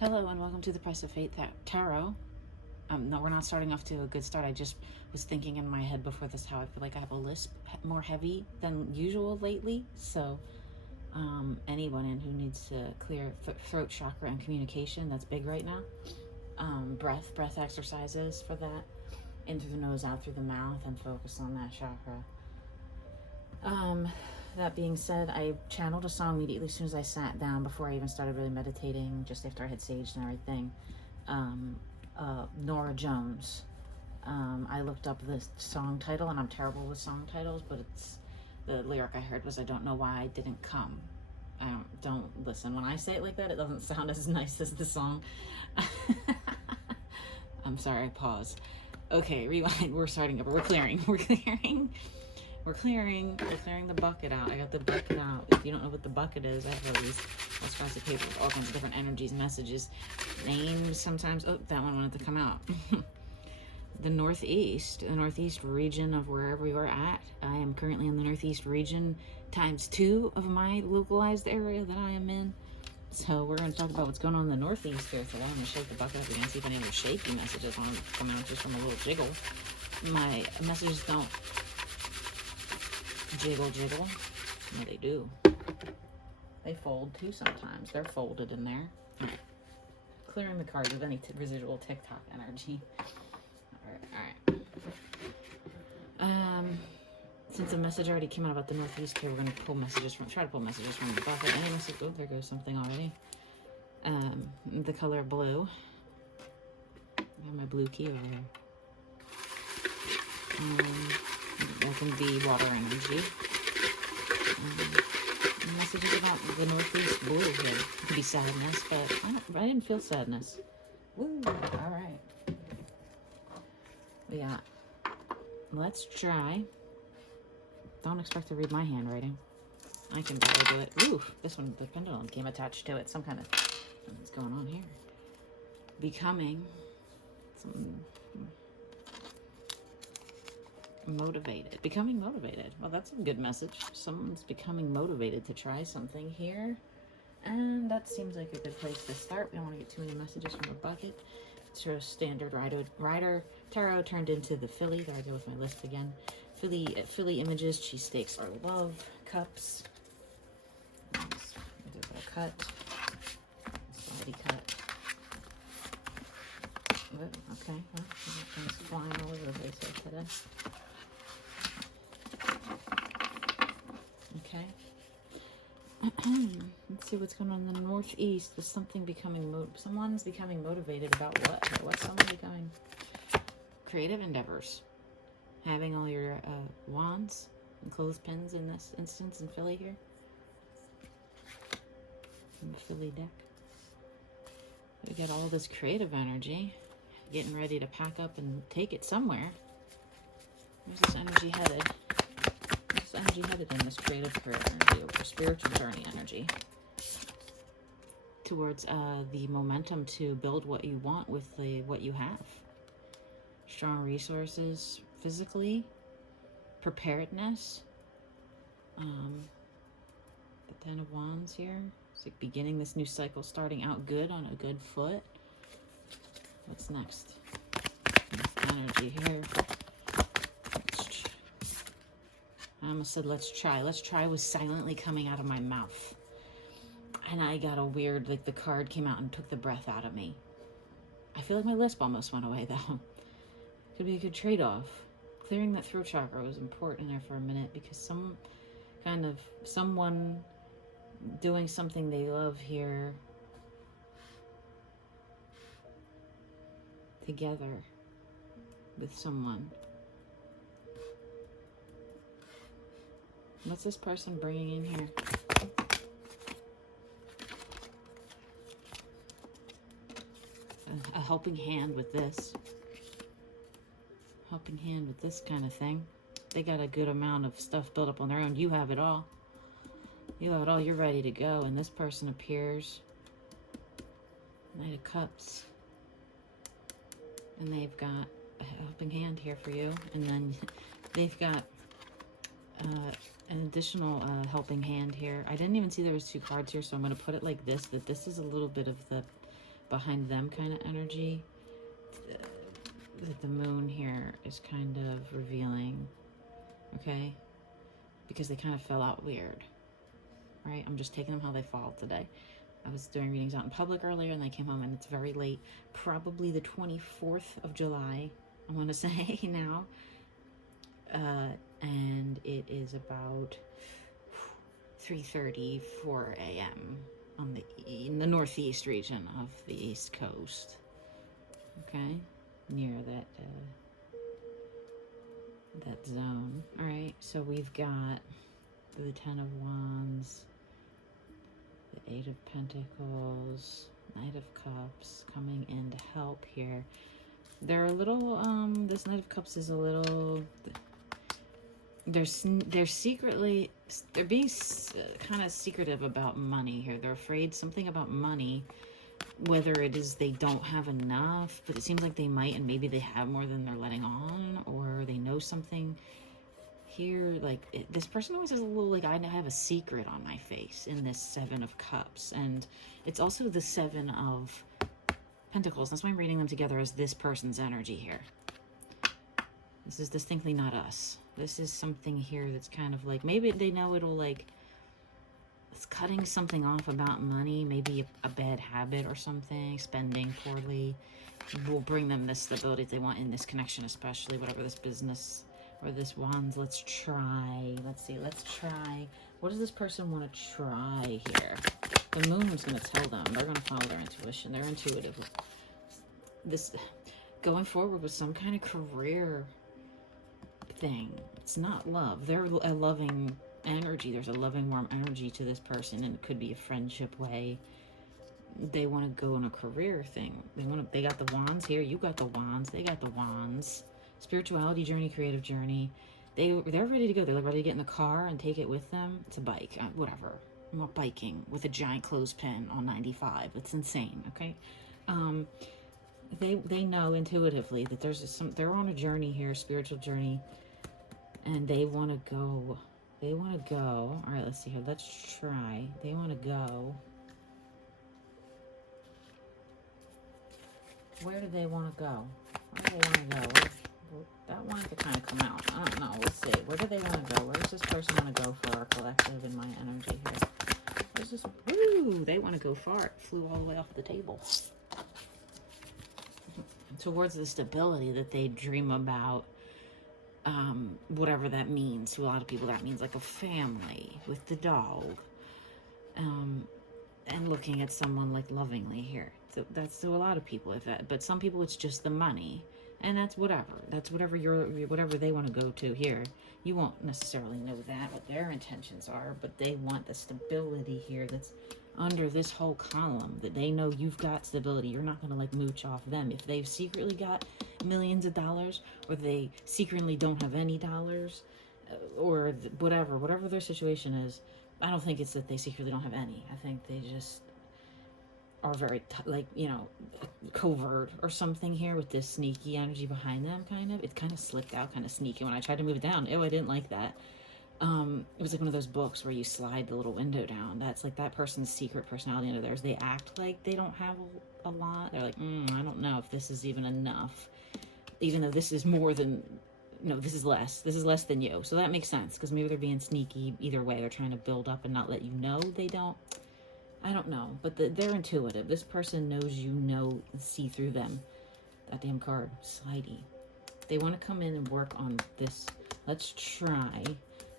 Hello and welcome to the Press of Fate Tarot. No, we're not starting off to a good start. I just was thinking in my head before this how I feel like I have a lisp more heavy than usual lately. So anyone in who needs to clear throat chakra and communication, that's big right now. Breath exercises for that. In through the nose, out through the mouth, and focus on that chakra. That being said, I channeled a song immediately as soon as I sat down before I even started really meditating, just after I had saged and everything. Nora Jones. I looked up the song title, and I'm terrible with song titles, but the lyric I heard was, "I don't know why I didn't come." Don't listen. When I say it like that, it doesn't sound as nice as the song. I'm sorry, I paused. Okay, rewind. We're starting over. We're clearing the bucket out. I got the bucket out. If you don't know what the bucket is, I have all these scraps of paper with all kinds of different energies, messages, names sometimes. Oh, that one wanted to come out. The Northeast region of wherever you're at. I am currently in the Northeast region ×2 of my localized area that I am in. So we're going to talk about what's going on in the Northeast here today. I'm going to shake the bucket up again, see if any of the shaky messages want to come out just from a little jiggle. My messages don't jiggle. No, they do. They fold too sometimes. They're folded in there. All right. Clearing the cards of any residual TikTok energy. All right. Since the message already came out about the Northeast here, we're going to try to pull messages from the bucket. Any message? Oh, there goes something already. The color blue. I have my blue key over here. That can be water energy. Messages about the Northeast blue here. It could be sadness, but I didn't feel sadness. Woo! All right. We got. Let's try. Don't expect to read my handwriting. I can barely do it. Ooh, this one, the pendulum came attached to it. Something's going on here. Becoming motivated. Well, that's a good message. Someone's becoming motivated to try something here. And that seems like a good place to start. We don't want to get too many messages from a bucket. It's sort of standard Rider Tarot turned into the Philly. There I go with my list again. Philly images, cheesesteaks are love, cups. Do a little cut. Slidey cut. Okay, well, things flying all over the place here today. Okay. Let's see what's going on in the Northeast. There's something someone's becoming motivated about what? What's someone becoming? Creative endeavors. Having all your wands and clothespins in this instance in Philly here. In the Philly deck. We got all this creative energy. Getting ready to pack up and take it somewhere. Where's this energy headed? Where's this energy headed in this creative career energy or spiritual journey energy? Towards the momentum to build what you want with what you have. Strong resources physically, preparedness. The Ten of Wands here. It's like beginning this new cycle, starting out good on a good foot. What's next? This energy here. I almost said let's try. Let's try was silently coming out of my mouth. And I got a weird, like the card came out and took the breath out of me. I feel like my lisp almost went away though. Could be a good trade-off. Clearing that throat chakra was important there for a minute because someone doing something they love here together with someone. What's this person bringing in here? A helping hand with this. Helping hand with this kind of thing. They got a good amount of stuff built up on their own. You have it all. You have it all. You're ready to go. And this person appears. Knight of Cups. And they've got a helping hand here for you. And then they've got an additional helping hand here. I didn't even see there was two cards here, so I'm going to put it like this, that this is a little bit of the behind them kind of energy that the moon here is kind of revealing, okay? Because they kind of fell out weird, right? I'm just taking them how they fall today. I was doing readings out in public earlier and they came home and it's very late, probably the 24th of July, I want to say now. And it is about 3:30, 4 a.m. in the northeast region of the East Coast. Okay, near that zone. All right, so we've got the Ten of Wands, the Eight of Pentacles, Knight of Cups coming in to help here. They're a little, this Knight of Cups is a little, they're secretly, they're being kind of secretive about money here. They're afraid something about money, whether it is they don't have enough, but it seems like they might, and maybe they have more than they're letting on, or they know something here. Like, this person always has a little, like, I have a secret on my face in this Seven of Cups, and it's also the Seven of Pentacles. That's why I'm reading them together as this person's energy here. This is distinctly not us. This is something here that's kind of like, maybe they know it'll, like, it's cutting something off about money, maybe a bad habit or something, spending poorly, will bring them the stability they want in this connection, especially whatever this business or this Wands. Let's try. Let's see. Let's try. What does this person want to try here? The moon is going to tell them. They're going to follow their intuition. They're intuitive. This, going forward with some kind of career thing. It's not love. They're a loving energy. There's a loving, warm energy to this person, and it could be a friendship way. They want to go on a career thing. They got the Wands here. You got the Wands. They got the Wands. Spirituality journey, creative journey. They're ready to go. They're ready to get in the car and take it with them. It's a bike, whatever. I'm not biking with a giant clothespin on 95. It's insane. Okay. They know intuitively that they're on a journey here, a spiritual journey, and they want to go. They want to go. All right, let's see here. Let's try. They want to go. Where do they want to go? Where do they want to go? That one could kind of come out. I don't know. Let's see. Where do they want to go? Where does this person want to go for our collective in my energy here? Where's this? Woo! They want to go far. It flew all the way off the table. Towards the stability that they dream about. Whatever that means. To a lot of people, that means like a family with the dog. And looking at someone like lovingly here. So that's to a lot of people, but some people it's just the money, and that's whatever. That's whatever they want to go to here. You won't necessarily know that what their intentions are, but they want the stability here that's under this whole column, that they know you've got stability. You're not going to like mooch off them. If they've secretly got millions of dollars, or they secretly don't have any dollars, or whatever their situation is, I don't think it's that they secretly don't have any. I think they just are very, covert or something here with this sneaky energy behind them, kind of. It kind of slipped out, kind of sneaky. When I tried to move it down, I didn't like that. It was like one of those books where you slide the little window down. That's like that person's secret personality under theirs. They act like they don't have a lot. They're like, I don't know if this is even enough. Even though this is more than... No, this is less. This is less than you. So that makes sense, because maybe they're being sneaky either way. They're trying to build up and not let you know they don't. I don't know. But they're intuitive. This person knows you know, see through them. That damn card. Slidey. They want to come in and work on this. Let's try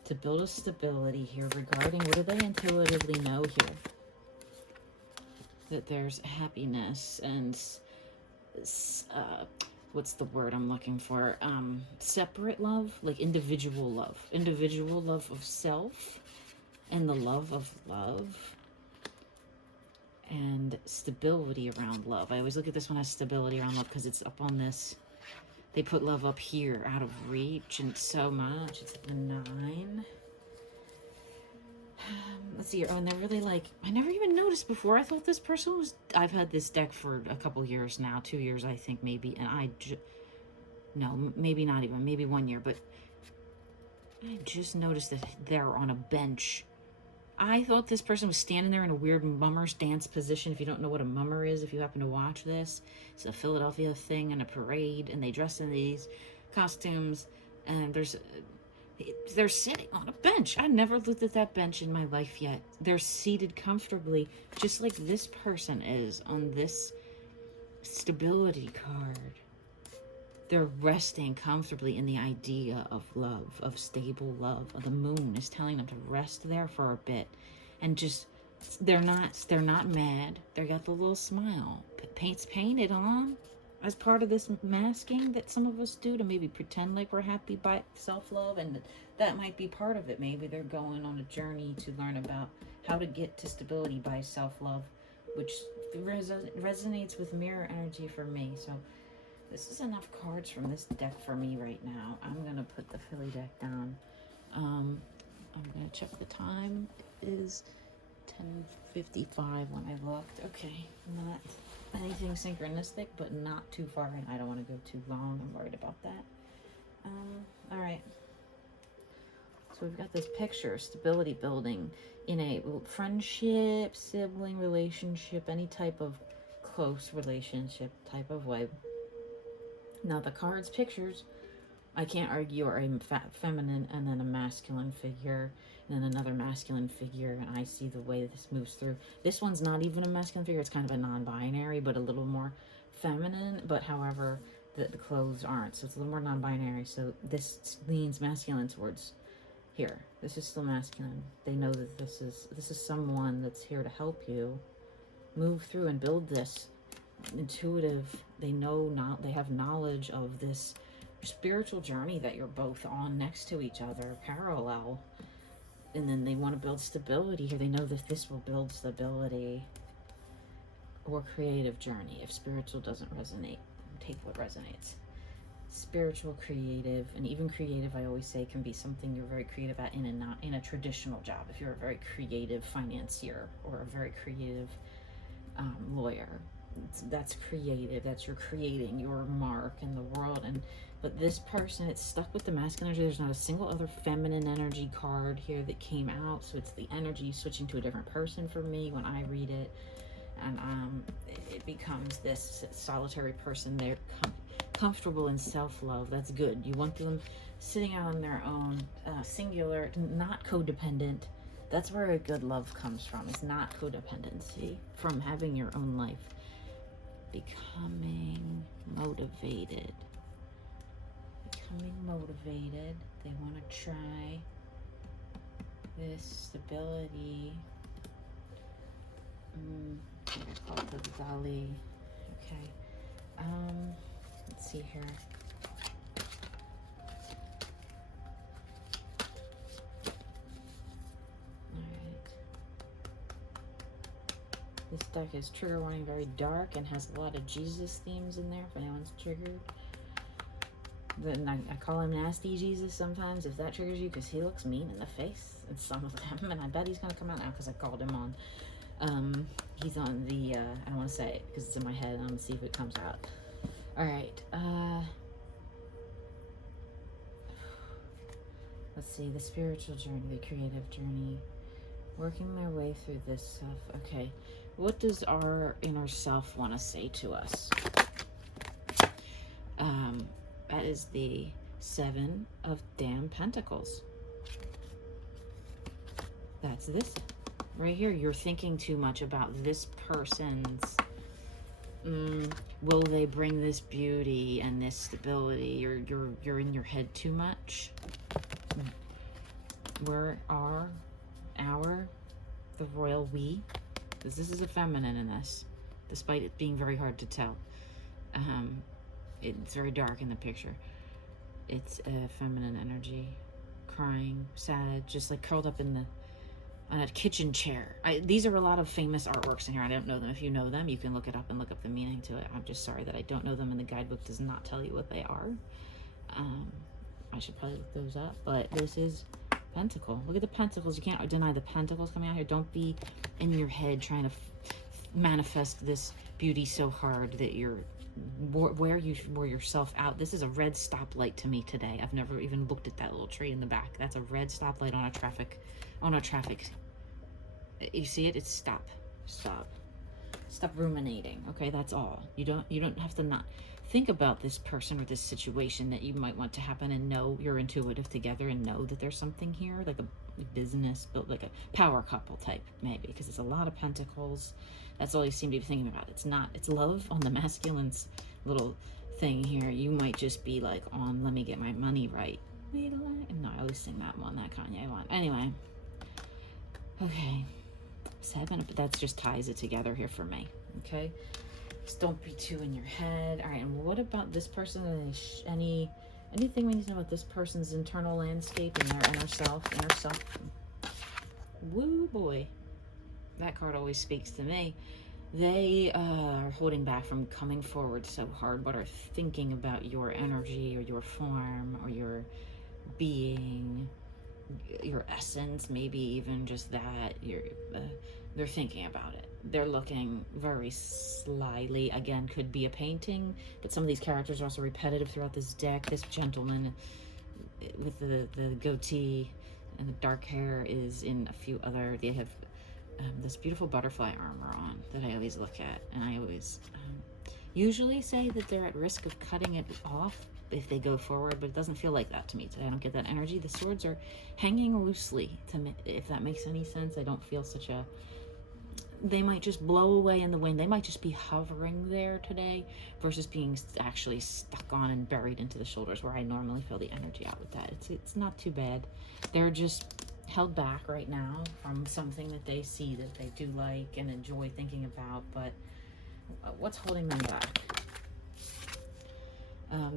to build a stability here regarding what do they intuitively know here. That there's happiness and... what's the word I'm looking for? Separate love, like individual love of self, and the love of love, and stability around love. I always look at this one as stability around love because it's up on this. They put love up here, out of reach, and so much. It's the 9. Let's see here. Oh, and they're really like, I never even noticed before. I thought this person was, I've had this deck for a couple years now, 2 years, I think, maybe. And no, maybe not even, maybe 1 year, but I just noticed that they're on a bench. I thought this person was standing there in a weird mummer's dance position. If you don't know what a mummer is, if you happen to watch this, it's a Philadelphia thing and a parade, and they dress in these costumes, and they're sitting on a bench. I never looked at that bench in my life yet. They're seated comfortably, just like this person is on this stability card. They're resting comfortably in the idea of love, of stable love. The moon is telling them to rest there for a bit, and just they're not mad. They got the little smile. Paint's painted on as part of this masking that some of us do to maybe pretend like we're happy by self-love, and that might be part of it. Maybe they're going on a journey to learn about how to get to stability by self-love, which resonates with mirror energy for me. So this is enough cards from this deck for me right now. I'm going to put the Philly deck down. I'm going to check the time. It is 10:55 when I looked. Okay, not anything synchronistic, but not too far in. I don't want to go too long. I'm worried about that. All right. So we've got this picture, stability building in a friendship, sibling relationship, any type of close relationship type of way. Now the cards pictures, I can't argue, are a feminine and then a masculine figure and then another masculine figure, and I see the way this moves through. This one's not even a masculine figure, it's kind of a non-binary, but a little more feminine, but however, the clothes aren't, so it's a little more non-binary, so this leans masculine towards here. This is still masculine. They know that this is someone that's here to help you move through and build this intuitive, they have knowledge of this spiritual journey that you're both on next to each other, parallel, and then they want to build stability here. They know that this will build stability. Or creative journey. If spiritual doesn't resonate, take what resonates. Spiritual, creative, and even creative, I always say, can be something you're very creative at in a traditional job. If you're a very creative financier or a very creative lawyer, that's creative. That's you're creating your mark in the world. But this person, it's stuck with the masculine energy. There's not a single other feminine energy card here that came out, so it's the energy switching to a different person for me when I read it, and it becomes this solitary person. They're comfortable in self-love. That's good. You want them sitting out on their own, singular, not codependent. That's where a good love comes from. It's not codependency, from having your own life. Becoming motivated. They want to try this stability. I call it the Dali. Okay. Let's see here. This deck is trigger warning, very dark, and has a lot of Jesus themes in there if anyone's triggered. Then I call him Nasty Jesus sometimes if that triggers you, because he looks mean in the face in some of them, and I bet he's going to come out now because I called him on. He's on the, I don't want to say it because it's in my head, and I'm going to see if it comes out. Alright, let's see, the spiritual journey, the creative journey, working their way through this stuff. Okay, what does our inner self want to say to us? That is the 7 of damn Pentacles. That's this right here. You're thinking too much about this person's, will they bring this beauty and this stability? You're in your head too much. Where are the royal we? Because this is a feminine in this, despite it being very hard to tell. It's very dark in the picture. It's a feminine energy, crying, sad, just like curled up on a kitchen chair. These are a lot of famous artworks in here. I don't know them. If you know them, you can look it up and look up the meaning to it. I'm just sorry that I don't know them, and the guidebook does not tell you what they are. I should probably look those up, but this is Pentacle. Look at the pentacles. You can't deny the pentacles coming out here. Don't be in your head trying to manifest this beauty so hard that you're where yourself out. This is a red stoplight to me today. I've never even looked at that little tree in the back. That's a red stoplight on a traffic You see it? It's stop. Stop ruminating. Okay, that's all. You don't have to not think about this person or this situation that you might want to happen, and know you're intuitive together and know that there's something here, like a business, but like a power couple type, maybe, because it's a lot of pentacles. That's all you seem to be thinking about. It's love on the masculine's little thing here. You might just be like on, let me get my money right. No, I always sing that one, that Kanye one. Anyway, okay, 7, but that just ties it together here for me. Okay, just don't be too in your head. All right, and what about this person? Anything we need to know about this person's internal landscape and their inner self? Woo boy, that card always speaks to me. They are holding back from coming forward so hard, but are thinking about your energy or your form or your being, your essence, maybe even just that. They're thinking about it. They're looking very slyly. Again, could be a painting, but some of these characters are also repetitive throughout this deck. This gentleman with the goatee and the dark hair is in a few other. They have this beautiful butterfly armor on that I always look at, and I always usually say that they're at risk of cutting it off if they go forward, but it doesn't feel like that to me today. I don't get that energy. The swords are hanging loosely to me, if that makes any sense. I don't feel such a... They might just blow away in the wind. They might just be hovering there today versus being actually stuck on and buried into the shoulders, where I normally feel the energy out with that. It's not too bad. They're just held back right now from something that they see that they do like and enjoy thinking about, but what's holding them back?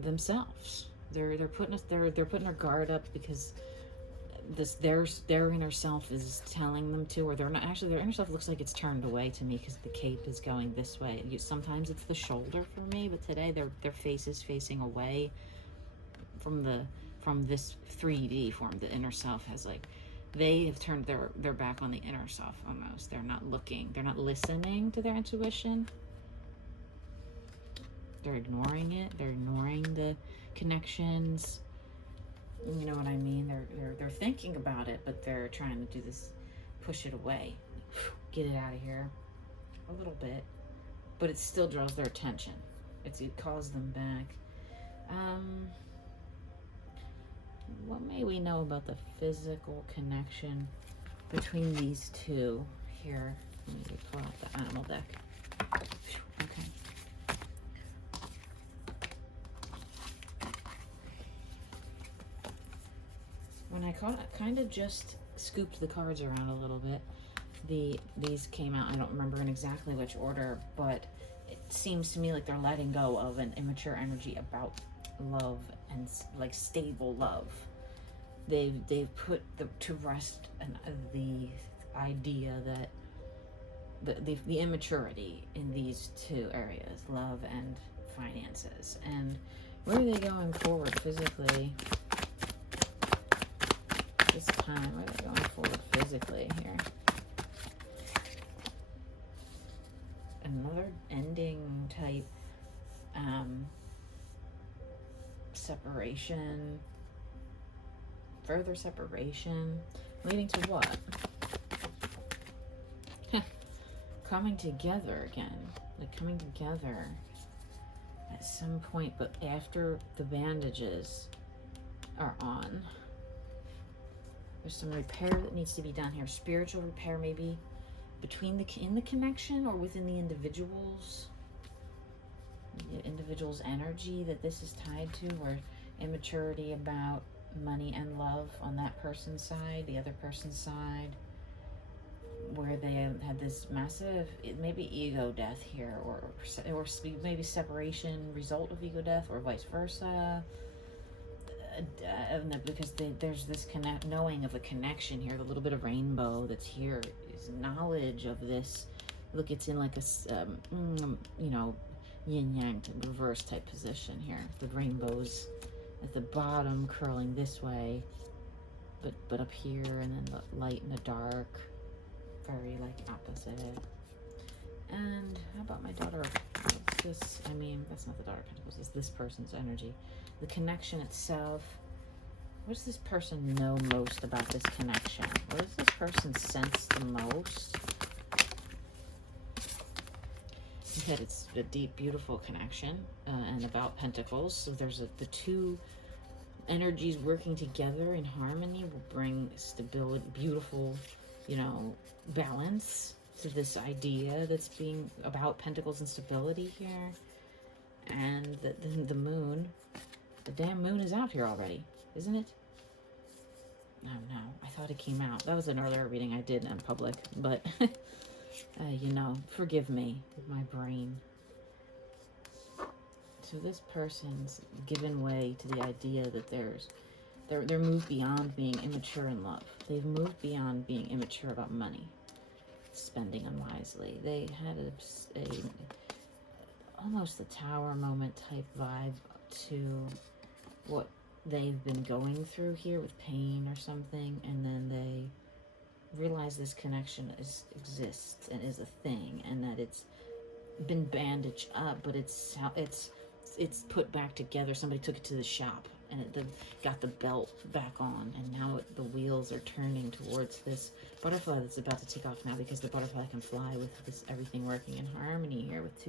Themselves. They're putting their guard up because their inner self is telling them to, or they're not. Actually, their inner self looks like it's turned away to me because the cape is going this way. Sometimes it's the shoulder for me, but today their face is facing away from this 3D form. The inner self has, like, they have turned their back on the inner self almost. They're not looking. They're not listening to their intuition. They're ignoring it. They're ignoring the connections. You know what I mean? They're thinking about it, but they're trying to do this, push it away, get it out of here a little bit, but it still draws their attention. It calls them back. What may we know about the physical connection between these two here? Let me pull out the animal deck. Okay. When I kind of just scooped the cards around a little bit, these came out. I don't remember in exactly which order, but it seems to me like they're letting go of an immature energy about love and like stable love. They've put to rest the idea that the immaturity in these two areas, love and finances. And where are they going forward physically? This time, where are they going forward physically here? Another ending type separation, further separation, leading to what? Coming together again, like coming together at some point, but after the bandages are on. There's some repair that needs to be done here. Spiritual repair, maybe in the connection or within the individual's energy that this is tied to, or immaturity about money and love on that person's side, the other person's side, where they had this massive, maybe ego death here, or maybe separation result of ego death, or vice versa. Because there's this knowing of a connection here. The little bit of rainbow that's here is knowledge of this. Look, it's in like a yin yang reverse type position here. The rainbows at the bottom curling this way, but up here, and then the light and the dark, very like opposite. And how about my daughter? This, I mean, that's not the Daughter of Pentacles. It's this person's energy. The connection itself, What does this person know most about this connection? What does this person sense the most? That it's a deep, beautiful connection, and about Pentacles. So there's the two energies working together in harmony will bring stability, beautiful, you know, balance to this idea that's being about Pentacles and stability here. And the moon, the damn moon is out here already, isn't it? Oh no, I thought it came out. That was an earlier reading I did in public, but you know, forgive me with my brain. So this person's given way to the idea that they're moved beyond being immature in love. They've moved beyond being immature about money, spending unwisely. They had a almost a Tower moment type vibe to what they've been going through here with pain or something, and then they realize this connection exists and is a thing, and that it's been bandaged up, but it's put back together. Somebody took it to the shop and it got the belt back on, and now the wheels are turning towards this butterfly that's about to take off now, because the butterfly can fly with this everything working in harmony here with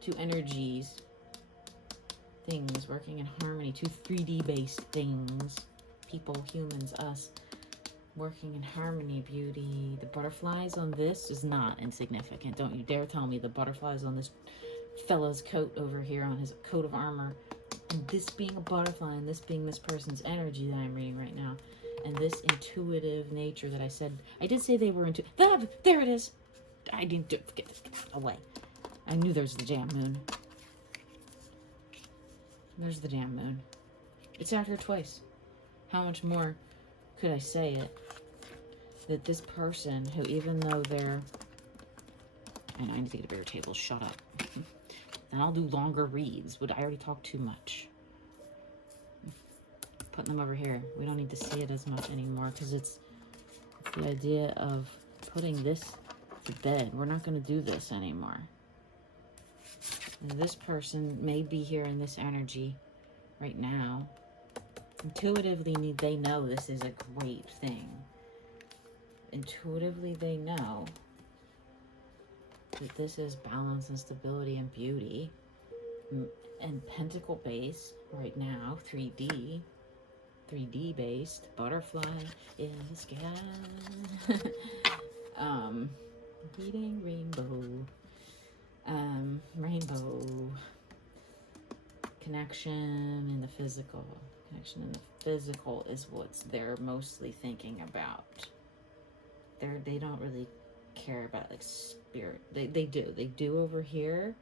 two energies, things working in harmony, two 3D based things, people, humans, us, working in harmony, beauty. The butterflies on this is not insignificant. Don't you dare tell me the butterflies on this fella's coat over here, on his coat of armor, and this being a butterfly and this being this person's energy that I'm reading right now, and this intuitive nature that I said, I did say they were into. There it is. I didn't do it. Get away. I knew there was the damn moon. There's the damn moon. It's out here twice. How much more could I say it? That this person who, even though they're, and I need to get a bigger table, shut up. Then I'll do longer reads. I already talked too much? Putting them over here. We don't need to see it as much anymore, because it's the idea of putting this to bed. We're not going to do this anymore. And this person may be here in this energy right now. Intuitively, they know this is a great thing. Intuitively, they know that this is balance and stability and beauty. And pentacle base right now, 3D based, butterfly in the sky. Reading rainbow. Rainbow. Connection in the physical. Connection in the physical is what's they're mostly thinking about. They don't really care about like spirit. They do over here,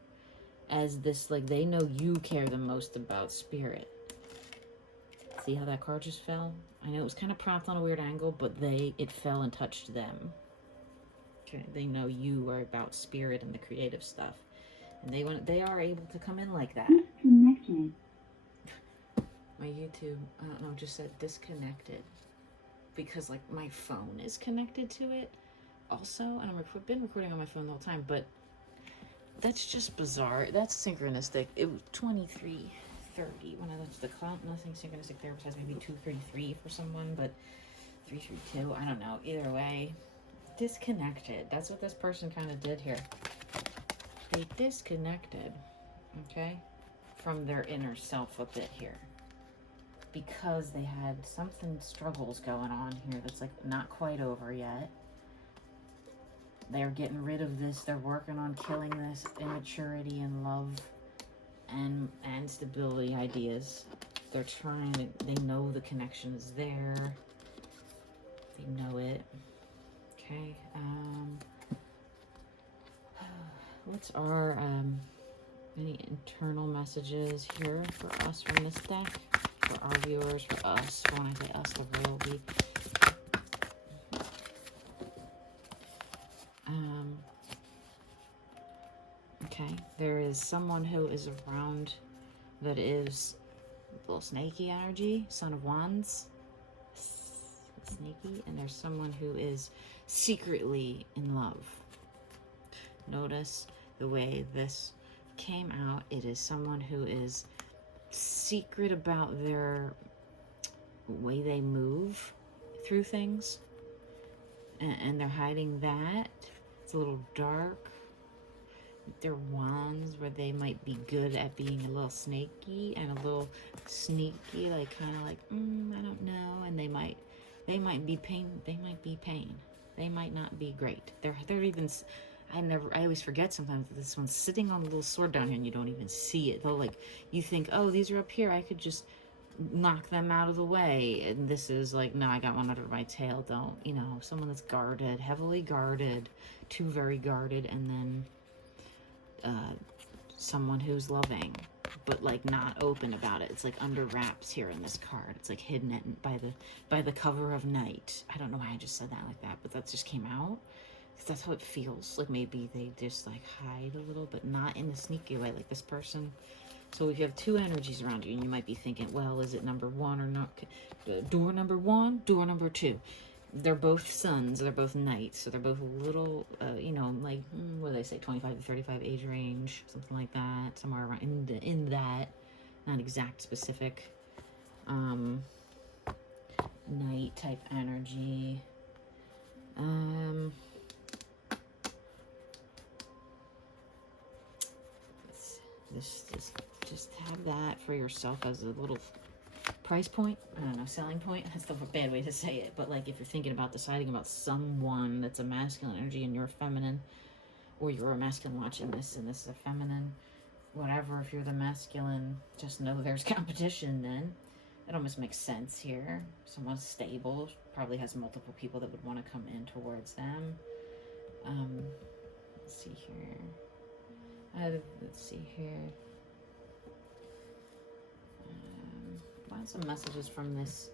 as this, like, they know you care the most about spirit. See how that card just fell? I know it was kind of propped on a weird angle, but it fell and touched them. Okay, they know you are about spirit and the creative stuff, and they are able to come in like that. Disconnected. My YouTube, I don't know, just said disconnected, because like my phone is connected to it also, and I've been recording on my phone the whole time, but that's just bizarre. That's synchronistic. It was 23:30 when I looked at the clock. Nothing synchronistic there besides maybe 2:33 for someone, but 3:32, I don't know. Either way, disconnected. That's what this person kind of did here. They disconnected, okay, from their inner self a bit here, because they had struggles going on here that's like not quite over yet. They're getting rid of this. They're working on killing this immaturity and love and stability ideas. They're trying to, they know the connection is there. They know it. Okay. What's our, any internal messages here for us from this deck? For our viewers, for us, when I say us, the royalty. Okay, there is someone who is around that is a little snaky energy, Son of Wands, snaky, and there's someone who is secretly in love. Notice the way this came out. It is someone who is secret about their way they move through things, and they're hiding that. It's a little dark. They're wands where they might be good at being a little snaky and a little sneaky, like kind of like I don't know, and they might be pain. They might be pain. They might not be great. They're even. I always forget sometimes that this one's sitting on a little sword down here and you don't even see it. Though, like, you think, oh, these are up here. I could just knock them out of the way. And this is like, no, I got one under my tail. Don't, you know, someone that's guarded, heavily guarded, too very guarded, and then someone who's loving, but like not open about it. It's like under wraps here in this card. It's like hidden by the cover of night. I don't know why I just said that like that, but that just came out. That's how it feels. Like maybe they just like hide a little, but not in a sneaky way, like this person. So if you have two energies around you, and you might be thinking, well, is it number one or not? Door number one, door number two. They're both suns. They're both nights. So they're both a little, you know, like, what do they say, 25 to 35 age range, something like that, somewhere around in that, not exact specific, night type energy. Just have that for yourself as a little price point. I don't know, selling point. That's the bad way to say it. But like if you're thinking about deciding about someone that's a masculine energy and you're feminine, or you're a masculine watching this and this is a feminine, whatever, if you're the masculine, just know there's competition then. It almost makes sense here. Someone's stable, probably has multiple people that would want to come in towards them. Let's see here. Let's see here. Some messages from this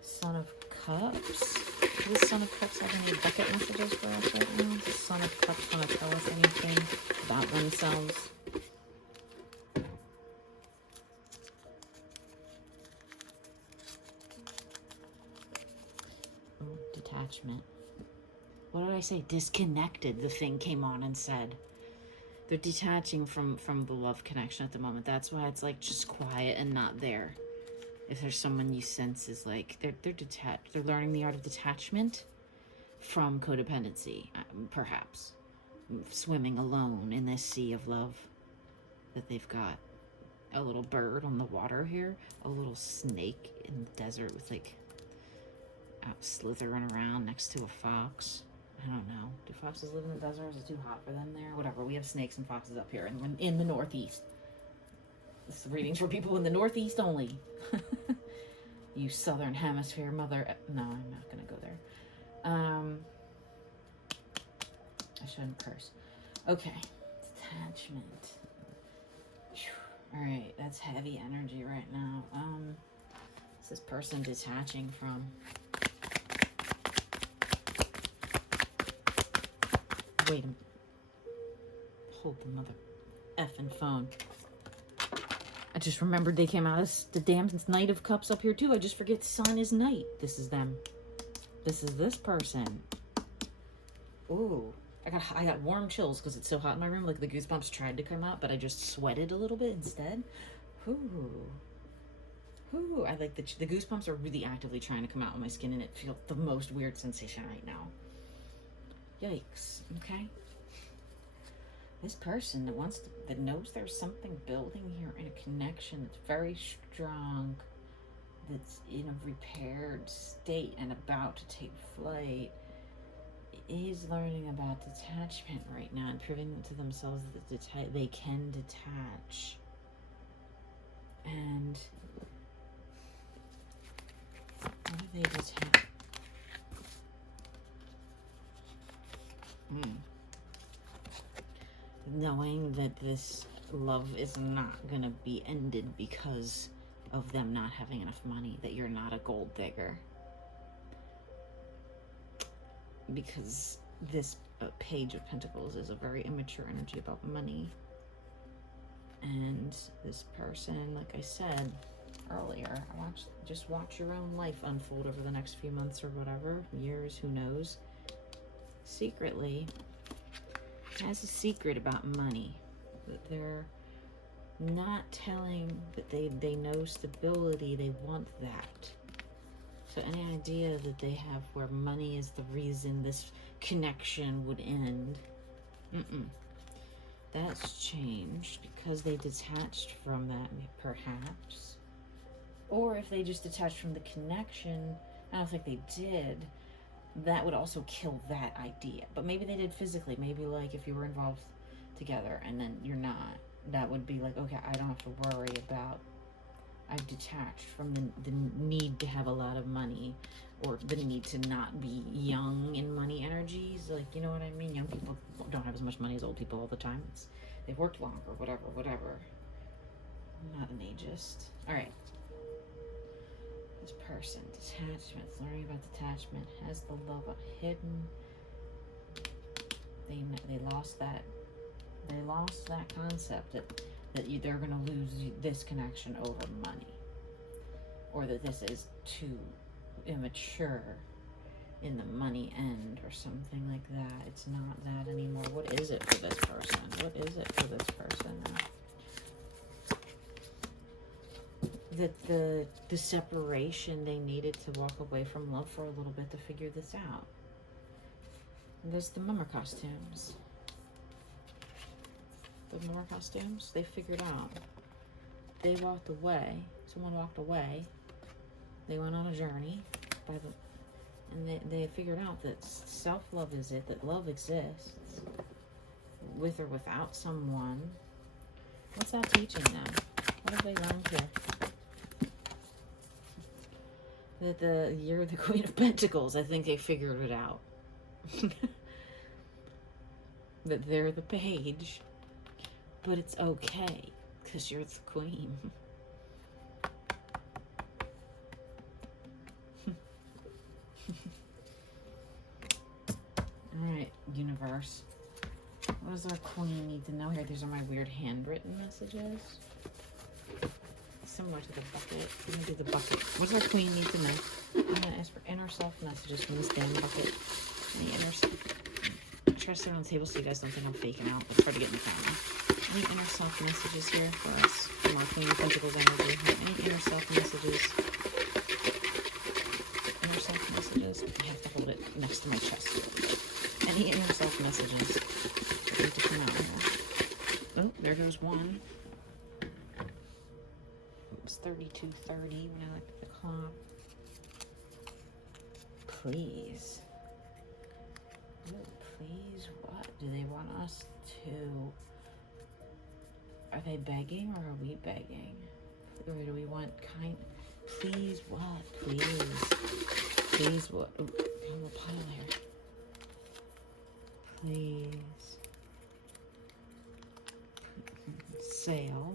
Son of Cups. Does the Son of Cups have any bucket messages for us right now? Does the Son of Cups want to tell us anything about themselves? Oh, detachment. What did I say? Disconnected, the thing came on and said. They're detaching from the love connection at the moment. That's why it's like just quiet and not there. If there's someone you sense is like, they're detached. They're learning the art of detachment from codependency, perhaps. Swimming alone in this sea of love that they've got. A little bird on the water here. A little snake in the desert with like out slithering around next to a fox. I don't know. Do foxes live in the desert? Is it too hot for them there? Whatever. We have snakes and foxes up here in the Northeast. This reading's for people in the Northeast only. You Southern Hemisphere mother. No, I'm not going to go there. I shouldn't curse. Okay. Detachment. Alright, that's heavy energy right now. What's this person detaching from? Wait. Hold the mother effing phone. I just remembered they came out as the damn Knight of Cups up here too. I just forget Sun is Knight. This is them. This is this person. Ooh. I got warm chills because it's so hot in my room. Like the goosebumps tried to come out, but I just sweated a little bit instead. Ooh. Ooh. I like the goosebumps are really actively trying to come out on my skin and it feels the most weird sensation right now. Yikes. Okay. This person that knows there's something building here in a connection that's very strong, that's in a repaired state and about to take flight, is learning about detachment right now and proving to themselves that they can detach. And what do they detach? Knowing that this love is not gonna be ended because of them not having enough money, that you're not a gold digger. Because this Page of Pentacles is a very immature energy about money. And this person, like I said earlier, just watch your own life unfold over the next few months or whatever, years, who knows. Secretly has a secret about money that they're not telling, but they know stability. They want that. So any idea that they have where money is the reason this connection would end? That's changed because they detached from that, perhaps. Or if they just detached from the connection, I don't think they did, that would also kill that idea. But maybe they did physically. Maybe like if you were involved together and then you're not, that would be like, okay, I don't have to worry about, I've detached from the need to have a lot of money or the need to not be young in money energies. Like, you know what I mean? Young people don't have as much money as old people all the time. They've worked longer, whatever. I'm not an ageist. All right. This person, detachment, learning about detachment, has the love hidden. They lost that. They lost that concept that they're going to lose this connection over money, or that this is too immature in the money end or something like that. It's not that anymore. What is it for this person? What is it for this person? That the separation they needed to walk away from love for a little bit to figure this out. And there's the mummer costumes. The mummer costumes, they figured out. They walked away. Someone walked away. They went on a journey and they figured out that self-love is it, that love exists with or without someone. What's that teaching them? What have they learned here? That you're the Queen of Pentacles. I think they figured it out. That they're the page, but it's okay because you're the queen. Alright, universe. What does our queen need to know here? These are my weird handwritten messages. Similar to the bucket. We're going to do the bucket. What does our queen need to know? I'm going to ask for inner self messages from this damn bucket. Any inner self. I'm trying to sit on the table so you guys don't think I'm faking out. It's hard to get in the camera. Any inner self messages here for us? From our Queen of Pentacles energy. Any inner self messages? Inner self messages? I have to hold it next to my chest here. Any inner self messages that need to come out here? Oh, there goes one. It's 32:30 when I look at the clock. Please. Oh, please what? Do they want us to... Are they begging or are we begging? Or do we want kind... Please what? Please. Please what? Oh, a little pile here. Please. Sail.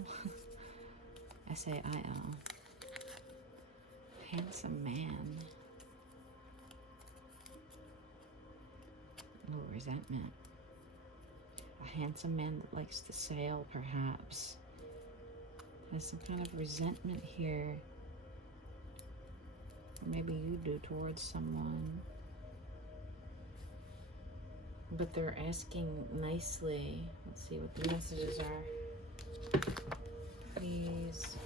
S-A-I-L. Handsome man. Oh, resentment. A handsome man that likes to sail, perhaps. There's some kind of resentment here. Or maybe you do towards someone. But they're asking nicely. Let's see what the messages are. Please.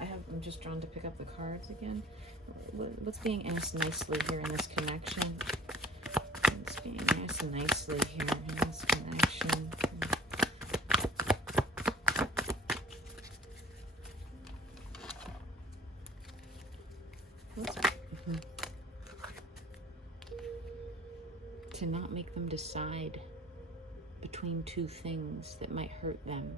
I'm just drawn to pick up the cards again. What's being asked nicely here in this connection? What's being asked nicely here in this connection? To not make them decide between two things that might hurt them.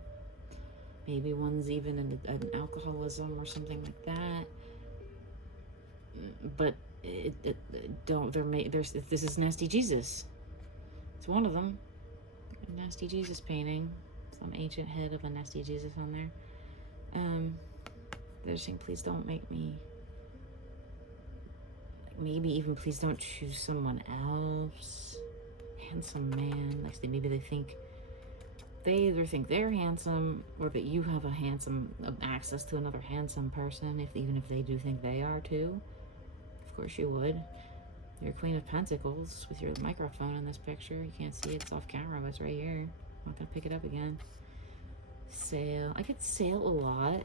Maybe one's even an alcoholism or something like that. But this is Nasty Jesus. It's one of them. Nasty Jesus painting. Some ancient head of a Nasty Jesus on there. They're saying, please don't make me. Maybe even please don't choose someone else. Handsome man. Like maybe they think. They either think they're handsome or that you have access to another handsome person, even if they do think they are too. Of course you would. You're Queen of Pentacles with your microphone in this picture. You can't see it, it's off camera, but it's right here. I'm not gonna pick it up again. Sail. I get sail a lot.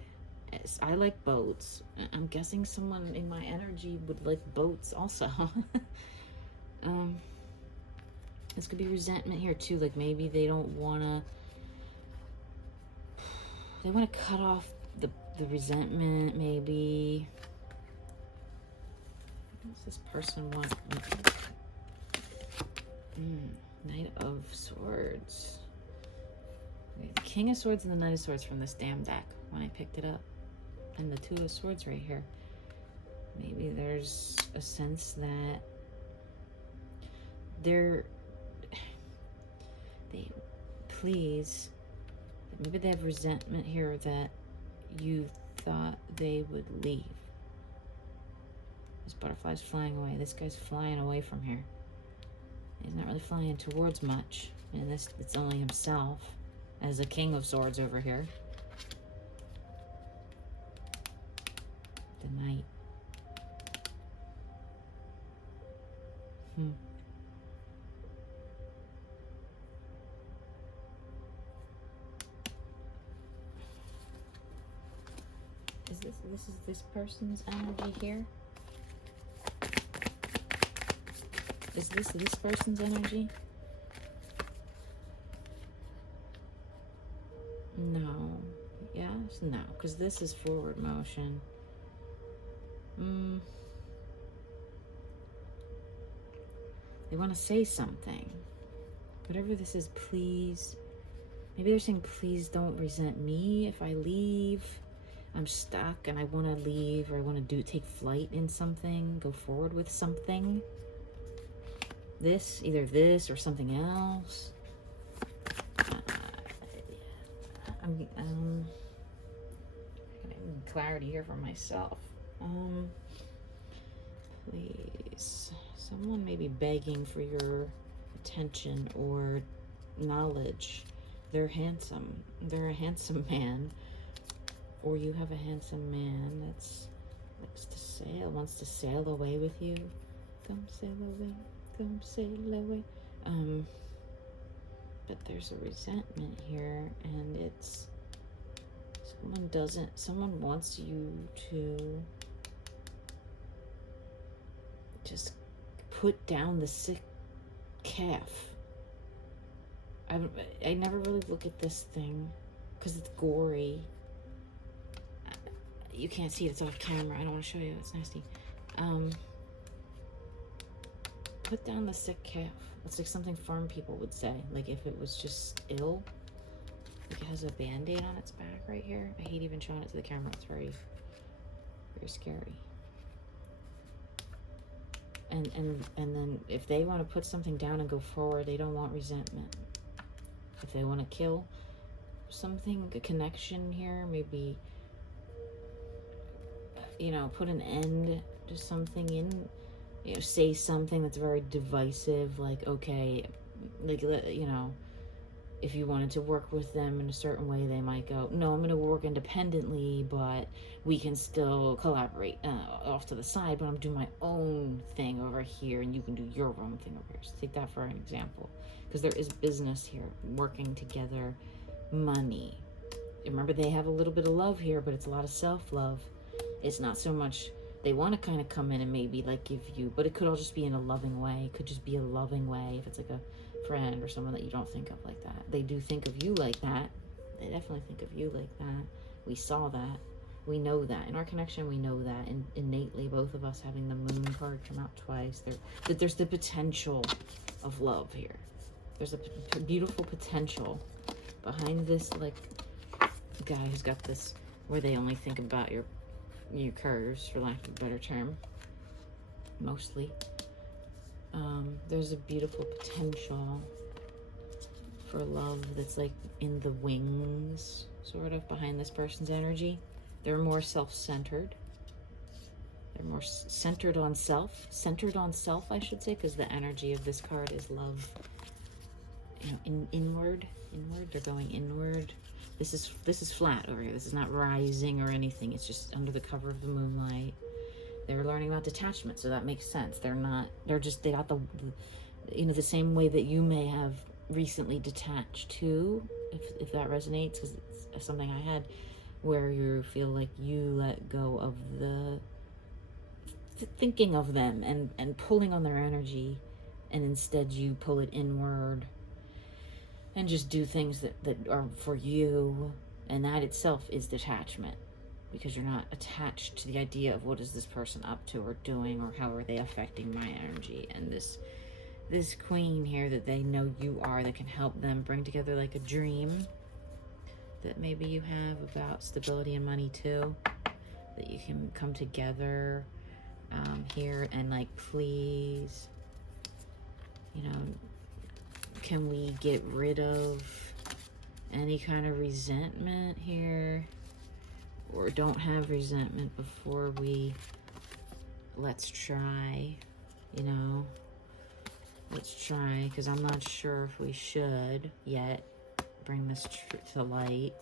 I like boats. I'm guessing someone in my energy would like boats also. um, this could be resentment here too. Like maybe they don't wanna. They want to cut off the resentment. Maybe. What does this person want? Knight of Swords. Okay, the King of Swords and the Knight of Swords from this damn deck when I picked it up. And the Two of Swords right here. Maybe there's a sense that they please, maybe they have resentment here that you thought they would leave. This butterfly's flying away. This guy's flying away from here. He's not really flying towards much. And this, it's only himself as a King of Swords over here. The Knight. This is this person's energy here? Is this person's energy? No. Yes? No, because this is forward motion. They want to say something. Whatever this is, please. Maybe they're saying, please don't resent me if I leave. I'm stuck and I want to leave, or I want to take flight in something, go forward with something. This, either this or something else. I'm getting clarity here for myself. Please, someone may be begging for your attention or knowledge. They're handsome. They're a handsome man. Or you have a handsome man that's likes to sail, wants to sail away with you. Come sail away, come sail away. But there's a resentment here, and it's someone wants you to just put down the sick calf. I never really look at this thing because it's gory. You can't see it, it's off camera. I don't want to show you, it's nasty. Put down the sick calf. It's like something farm people would say. Like if it was just ill. Like it has a band-aid on its back right here. I hate even showing it to the camera. It's very, very scary. And then if they want to put something down and go forward, they don't want resentment. If they want to kill something, a connection here, maybe, you know, put an end to something in, you know, say something that's very divisive, like, okay, like, you know, if you wanted to work with them in a certain way, they might go, no, I'm going to work independently, but we can still collaborate off to the side, but I'm doing my own thing over here, and you can do your own thing over here. So take that for an example, because there is business here, working together, money. Remember, they have a little bit of love here, but it's a lot of self-love. It's not so much, they want to kind of come in and maybe like give you, but it could all just be in a loving way. It could just be a loving way if it's like a friend or someone that you don't think of like that. They do think of you like that. They definitely think of you like that. We saw that. We know that. In our connection, we know that. And innately, both of us having the moon card come out twice, that there's the potential of love here. There's a beautiful potential behind this, like, guy who's got this, where they only think about your curves, for lack of a better term, mostly. There's a beautiful potential for love that's like in the wings, sort of, behind this person's energy. They're more self-centered. They're more centered on self, I should say, because the energy of this card is love. You know, inward. They're going inward. This is flat over here. This is not rising or anything. It's just under the cover of the moonlight. They're learning about detachment, so that makes sense. They got the you know, the same way that you may have recently detached too, if that resonates, because it's something I had where you feel like you let go of the thinking of them and pulling on their energy, and instead you pull it inward and just do things that are for you. And that itself is detachment, because you're not attached to the idea of what is this person up to or doing, or how are they affecting my energy. And this queen here that they know you are, that can help them bring together like a dream that maybe you have about stability and money too, that you can come together here and like, please, you know, can we get rid of any kind of resentment here, or don't have resentment before we, let's try, you know, let's try, because I'm not sure if we should yet bring this to light.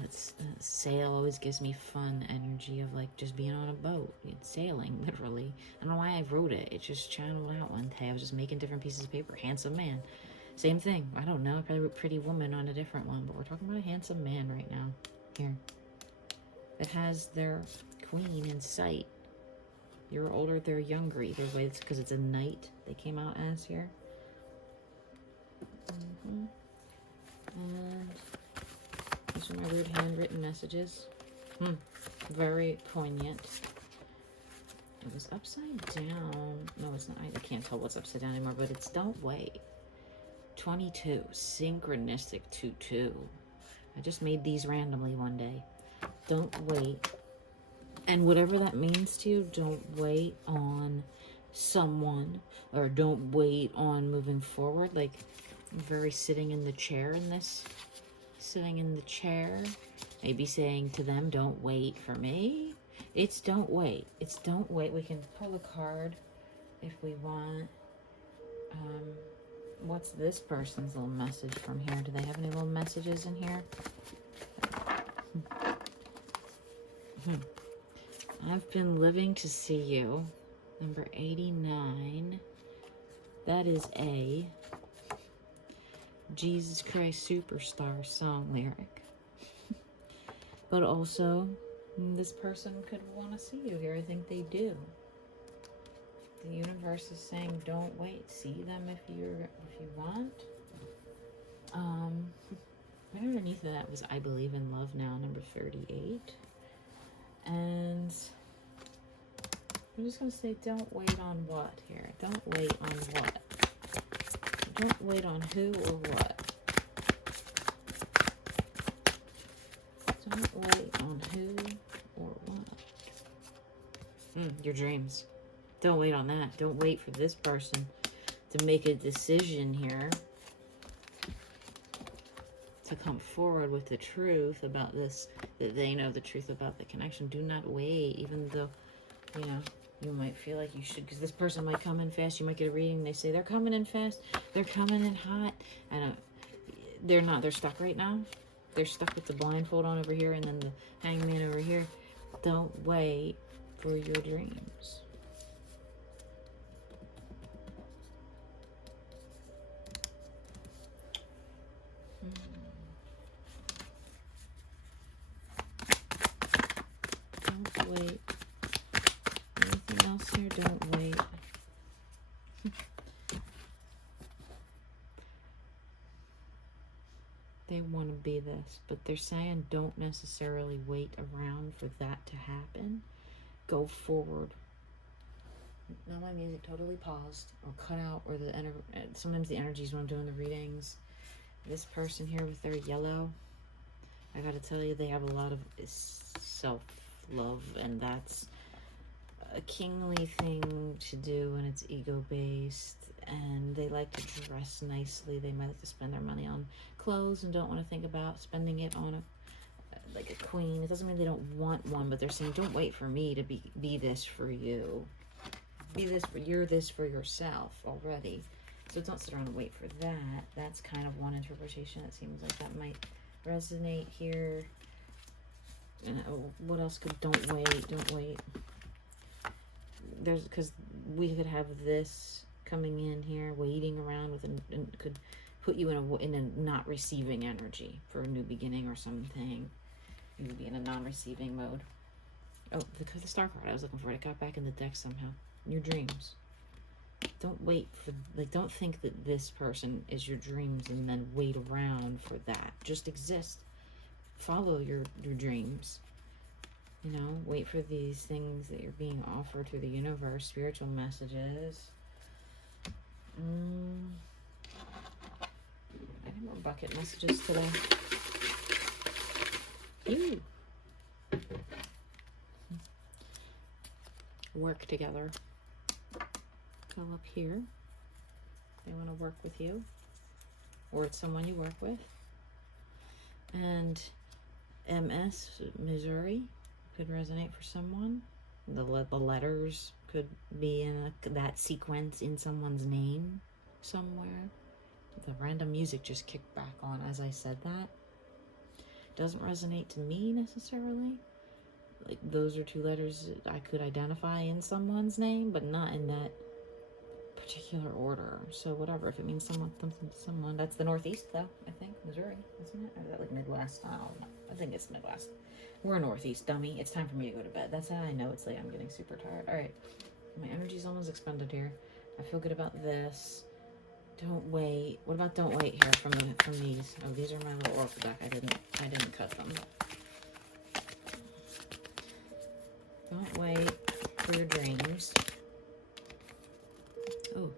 Let's sail always gives me fun energy of like just being on a boat. It's sailing, literally. I don't know why I wrote it. It just channeled out one day. I was just making different pieces of paper. Handsome man. Same thing. I don't know. I probably wrote pretty woman on a different one, but we're talking about a handsome man right now. Here. That has their queen in sight. You're older, they're younger. Either way, it's because it's a knight they came out as here. And these are my weird handwritten messages. Very poignant. It was upside down. No, it's not. I can't tell what's upside down anymore, but it's don't wait. 22. Synchronistic 2-2. I just made these randomly one day. Don't wait. And whatever that means to you, don't wait on someone, or don't wait on moving forward. Like, I'm very sitting in the chair in this. Sitting in the chair. Maybe saying to them, don't wait for me. It's don't wait. It's don't wait. We can pull a card if we want. What's this person's little message from here? Do they have any little messages in here? I've been living to see you. Number 89. That is a Jesus Christ Superstar song lyric. But also, this person could want to see you here. I think they do. The universe is saying, don't wait. See them if you want. Right underneath that was I Believe in Love Now, number 38. And I'm just going to say, don't wait on what here? Don't wait on what? Don't wait on who or what? Don't wait on who or what? Your dreams. Don't wait on that. Don't wait for this person to make a decision here, to come forward with the truth about this, that they know the truth about the connection. Do not wait, even though, you know, you might feel like you should, because this person might come in fast. You might get a reading. They say they're coming in fast. They're coming in hot. And they're not. They're stuck right now. They're stuck with the blindfold on over here and then the hangman over here. Don't wait for your dreams. Don't wait. Anything else here? Don't wait. They want to be this, but they're saying don't necessarily wait around for that to happen. Go forward. Now my music totally paused or cut out, or sometimes the energies when I'm doing the readings. This person here with their yellow, I gotta tell you, they have a lot of self-love, and that's a kingly thing to do, and it's ego-based, and they like to dress nicely. They might like to spend their money on clothes and don't want to think about spending it on like a queen. It doesn't mean they don't want one, but they're saying, don't wait for me to be this for you. You're this for yourself already. So don't sit around and wait for that. That's kind of one interpretation. It seems like that might resonate here. And what else could don't wait. Because we could have this coming in here, waiting around with, and could put you in a not receiving energy for a new beginning or something. You would be in a non-receiving mode. Oh, the star card, I was looking for it. It got back in the deck somehow. Your dreams. Don't wait for, like, don't think that this person is your dreams and then wait around for that. Just exist. Follow your dreams. You know, wait for these things that you're being offered through the universe, spiritual messages. I need more bucket messages today. Ooh. Work together. Go up here. They want to work with you, or it's someone you work with. And MS, Missouri, could resonate for someone. The letters could be in that sequence in someone's name somewhere. The random music just kicked back on as I said that. Doesn't resonate to me necessarily. Like, those are two letters I could identify in someone's name, but not in that particular order. So whatever, if it means someone, something to someone. That's the Northeast, though, I think. Missouri, isn't it? Or is that like Midwest? I don't know. I think it's Midwest. We're Northeast, dummy. It's time for me to go to bed. That's how I know it's late. I'm getting super tired. All right. My energy's almost expended here. I feel good about this. Don't wait. What about don't wait here from these? Oh, these are my little oracle deck. I didn't cut them. Don't wait for your dreams. Oh,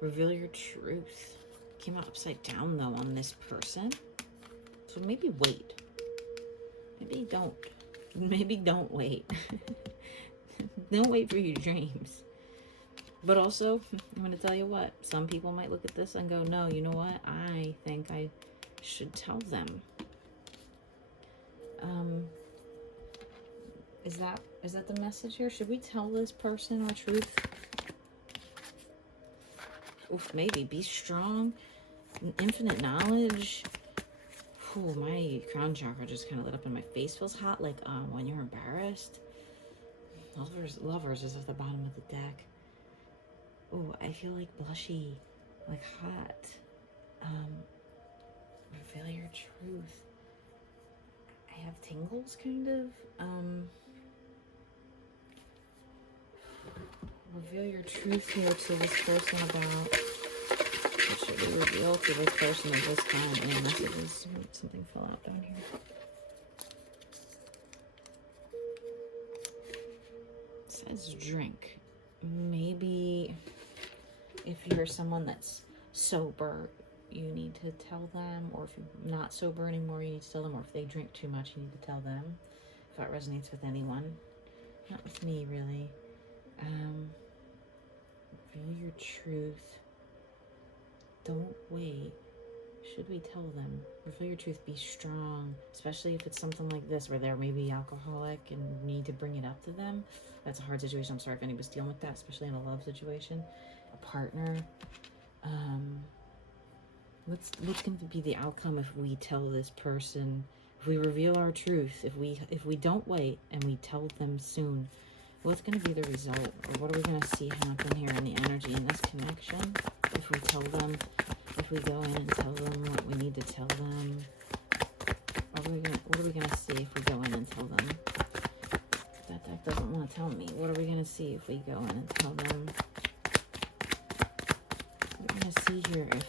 reveal your truth. Came out upside down though on this person. So maybe wait. Maybe don't. Maybe don't wait. Don't wait for your dreams. But also, I'm going to tell you what. Some people might look at this and go, no, you know what? I think I should tell them. Is that the message here? Should we tell this person our truth? Oof, maybe. Be strong. Infinite knowledge. Ooh, my crown chakra just kind of lit up and my face feels hot, like when you're embarrassed. Lovers is at the bottom of the deck. Ooh, I feel like blushy, like hot. Reveal your truth. I have tingles, kind of. Reveal your truth here to this person about what should we reveal to this person at this time. Any messages? Something fell out down here. It says drink. Maybe if you're someone that's sober, you need to tell them, or if you're not sober anymore, you need to tell them, or if they drink too much, you need to tell them. If that resonates with anyone. Not with me, really. Reveal your truth. Don't wait. Should we tell them? Reveal your truth. Be strong. Especially if it's something like this, where they're maybe alcoholic and need to bring it up to them. That's a hard situation. I'm sorry if anybody's dealing with that, especially in a love situation. A partner. What's going to be the outcome if we tell this person, if we reveal our truth, if we don't wait and we tell them soon? What's going to be the result? Or what are we going to see happen here in the energy in this connection? If we tell them, if we go in and tell them what we need to tell them, what are we going to see if we go in and tell them? That deck doesn't want to tell me. What are we going to see if we go in and tell them? We're going to see here if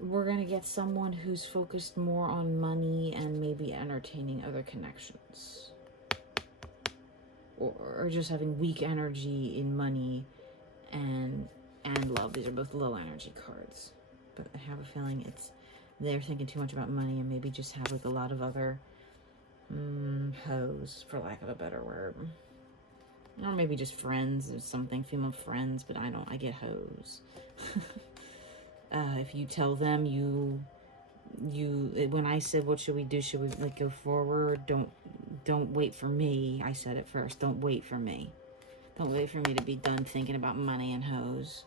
we're going to get someone who's focused more on money and maybe entertaining other connections. Or just having weak energy in money and love. These are both low energy cards. But I have a feeling they're thinking too much about money and maybe just have like a lot of other hoes, for lack of a better word. Or maybe just friends or something, female friends, but I get hoes. If you tell them when I said, what should we do? Should we like go forward? Don't wait for me. I said it first. Don't wait for me. Don't wait for me to be done thinking about money and hoes.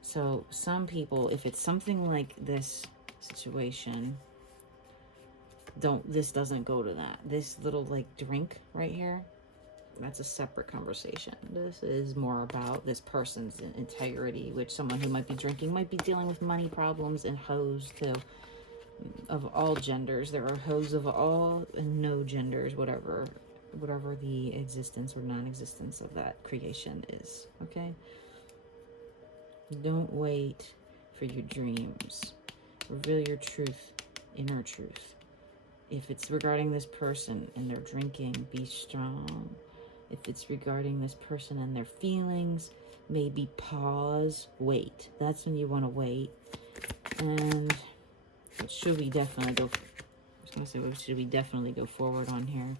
So some people, if it's something like this situation, this doesn't go to that. This little like drink right here, That's a separate conversation. This is more about this person's integrity, which someone who might be drinking might be dealing with money problems, and hoes too, of all genders. There are hoes of all and no genders, whatever the existence or non-existence of that creation is. Okay, don't wait for your dreams. Reveal your truth, inner truth. If it's regarding this person and their drinking, be strong. If it's regarding this person and their feelings, maybe pause, wait. That's when you want to wait. And what should we definitely go? I was gonna say, what should we definitely go forward on here?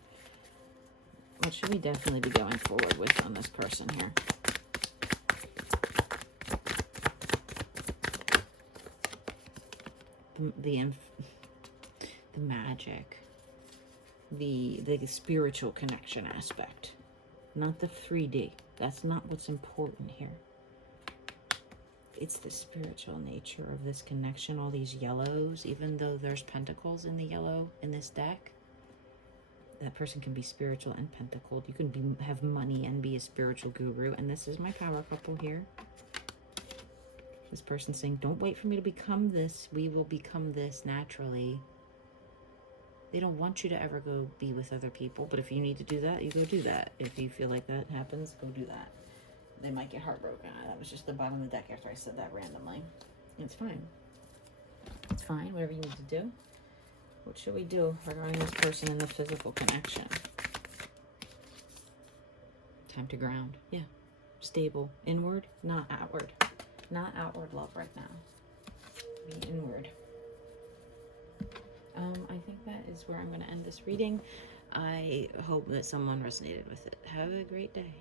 What should we definitely be going forward with on this person here? The magic, the spiritual connection aspect, not the 3D. That's not what's important here. It's the spiritual nature of this connection. All these yellows, even though there's pentacles in the yellow in this deck, that person can be spiritual and pentacled. You can have money and be a spiritual guru. And this is my power couple here. This person saying, don't wait for me to become this. We will become this naturally. They don't want you to ever go be with other people, but if you need to do that, you go do that. If you feel like that happens, go do that. They might get heartbroken. That was just the bottom of the deck after I said that randomly. It's fine. It's fine, whatever you need to do. What should we do regarding this person in the physical connection? Time to ground. Yeah. Stable. Inward, not outward. Not outward love right now. Be inward. I think that is where I'm going to end this reading. I hope that someone resonated with it. Have a great day.